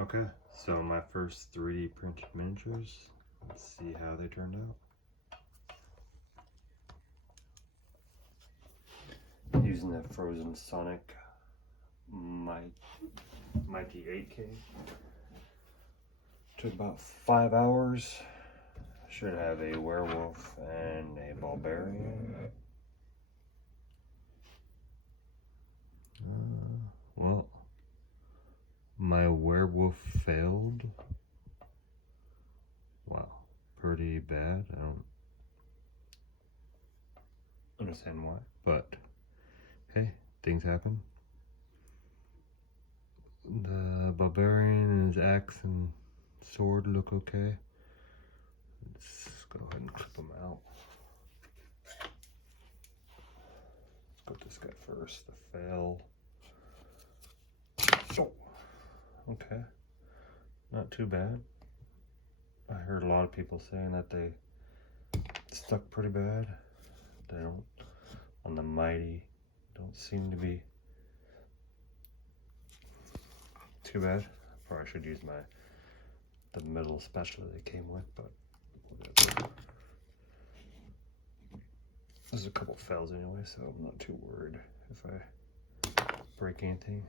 Okay, so my first 3D printed miniatures. Let's see how they turned out. Using the Phrozen Sonic Mighty 8K. Took about 5 hours. Should have a werewolf and a barbarian. Well, my werewolf failed. Wow, pretty bad. I don't understand why, but hey, things happen. The barbarian and his axe and sword look okay. Let's go ahead and clip them out. Let's go with this guy first, the fail. So, okay, not too bad. I heard a lot of people saying that they stuck pretty bad. They don't, on the Mighty, don't seem to be too bad. Probably should use the middle spatula they came with, but whatever. There's a couple fails anyway, so I'm not too worried if I break anything.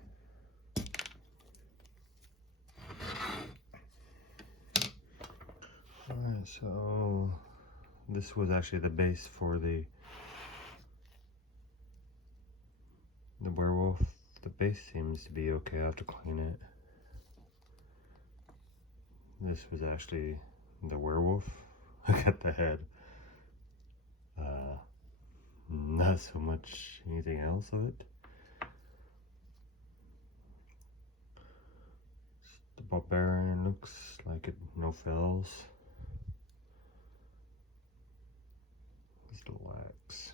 Alright, so this was actually the base for the werewolf. The base seems to be okay. I have to clean it. This was actually the werewolf. Look at the head. Not so much anything else of it. The barbarian looks like it, no fells. His little axe.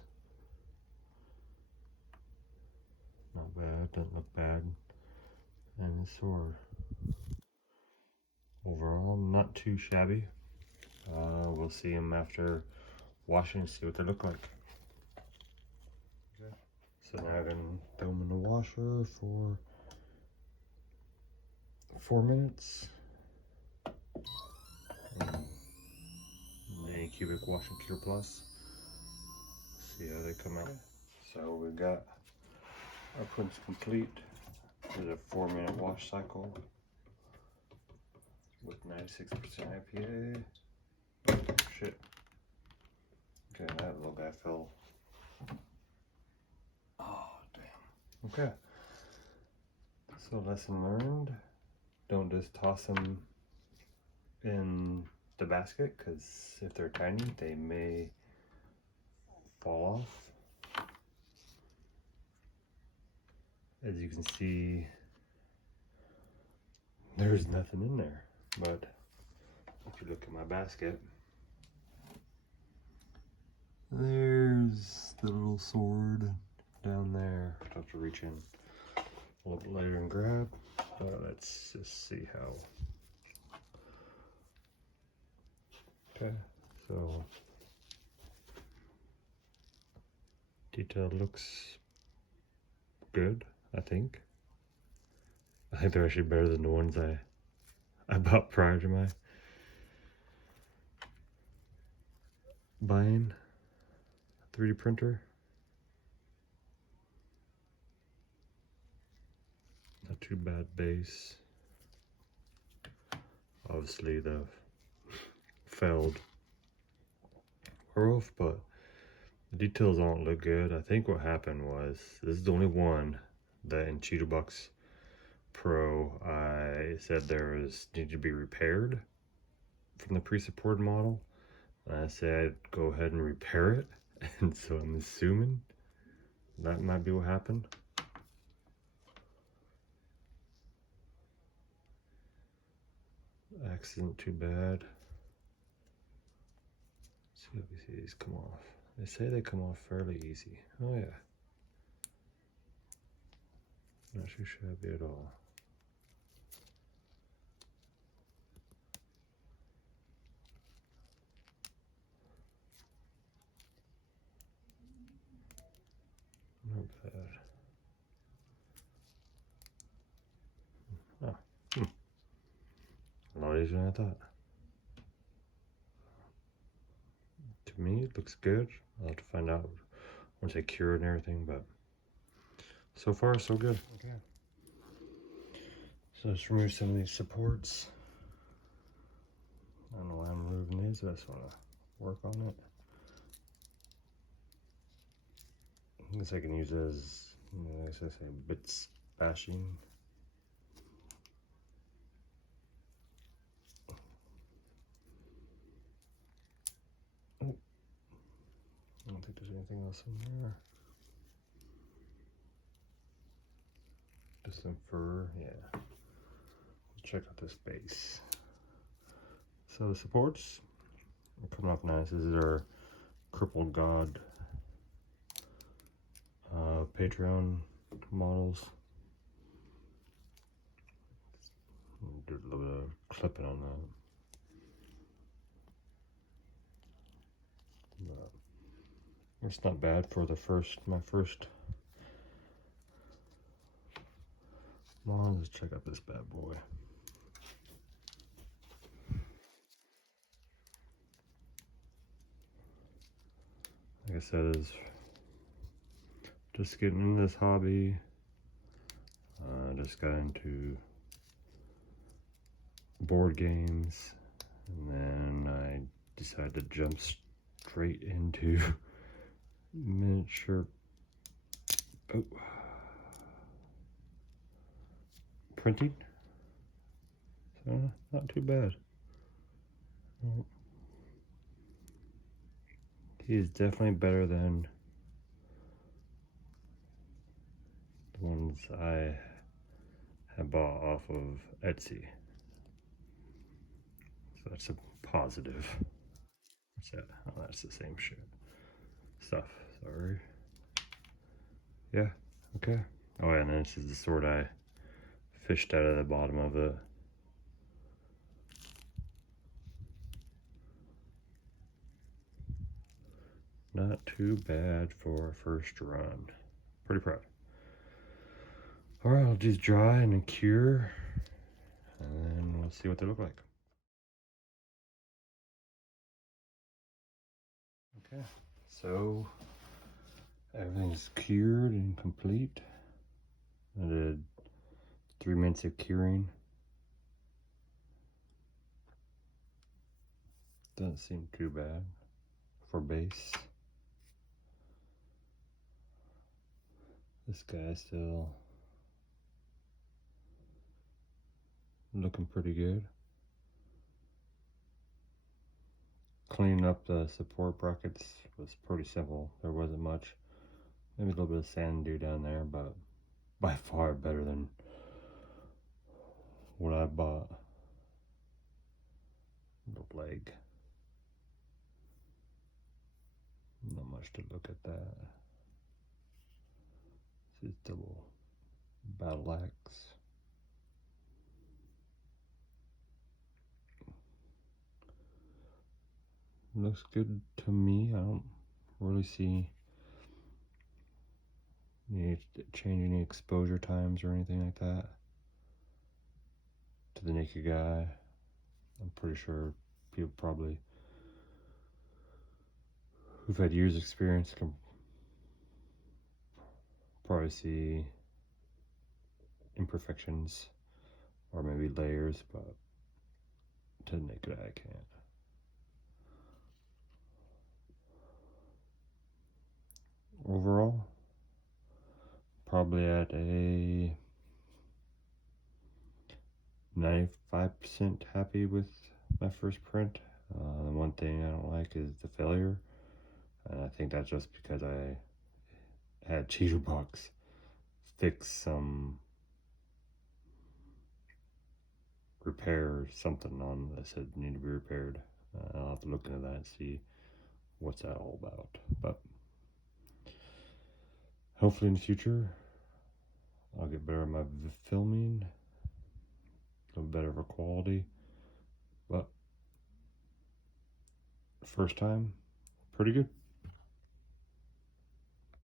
Not bad, doesn't look bad. And his sword. Overall, not too shabby. We'll see them after washing and see what they look like. Okay. So now I'm going to throw them in the washer for 4 minutes. A cubic wash and cure plus. See how they come out. So we got our prints complete. There's a 4-minute wash cycle with 96% IPA. Oh, shit. Okay, that little guy fell. Oh, damn. Okay. So lesson learned. Don't just toss them in the basket, because if they're tiny, they may fall off. As you can see, there's nothing in there. But if you look at my basket, there's the little sword down there. I'll have to reach in a little bit later and grab. Let's just see how. Okay, so detail looks good, I think. I think they're actually better than the ones I bought prior to my buying 3D printer. Not too bad base. Obviously the failed werewolf, but the details don't look good. I think what happened was, this is the only one that in Chitubox Pro I said there needed to be repaired from the pre-supported model. And I said I'd go ahead and repair it, and so I'm assuming that might be what happened. Accident too bad. Let's see if we see these come off. They say they come off fairly easy. Oh yeah. Not too shabby at all. Not bad. Oh. lot easier than I thought. To me, it looks good. I'll have to find out once I cure it and everything, but so far, so good. Okay. So let's remove some of these supports. I don't know why I'm removing these, I just want to work on it. I guess I can use it as, as I say, bits bashing. Oh, I don't think there's anything else in there. Just some fur, yeah. Check out this base. So the supports are coming off nice. This is our Crippled God Patreon models. Do a little bit of clipping on that. But it's not bad for the my first model. Let's check out this bad boy. Like I said, is just getting into this hobby. Just got into board games, and then I decided to jump straight into miniature printing. So not too bad. He is definitely better than the ones I have bought off of Etsy. So that's a positive. What's that? Oh, that's the same shit. Stuff, sorry. Yeah, okay. Oh yeah, and then this is the sword I fished out of the bottom of the not too bad for a first run. Pretty proud. Alright, I'll just dry and then cure, and then we'll see what they look like. Okay, so everything's cured and complete. I did 3 minutes of curing. Doesn't seem too bad for base. This guy's still looking pretty good. Cleaning up the support brackets was pretty simple. There wasn't much. Maybe a little bit of sand due down there, but by far better than what I bought. The leg. Not much to look at that. This is double battle axe. Looks good to me. I don't really see need to change any exposure times or anything like that to the naked eye. I'm pretty sure people probably who've had years experience can probably see imperfections or maybe layers, but to the naked eye I can't. Overall, probably at a 95% happy with my first print. The one thing I don't like is the failure, and I think that's just because I had Chitubox fix some repair something on that said need to be repaired. I'll have to look into that and see what's that all about. But hopefully in the future I'll get better at my filming, a little better of a quality. But first time, pretty good.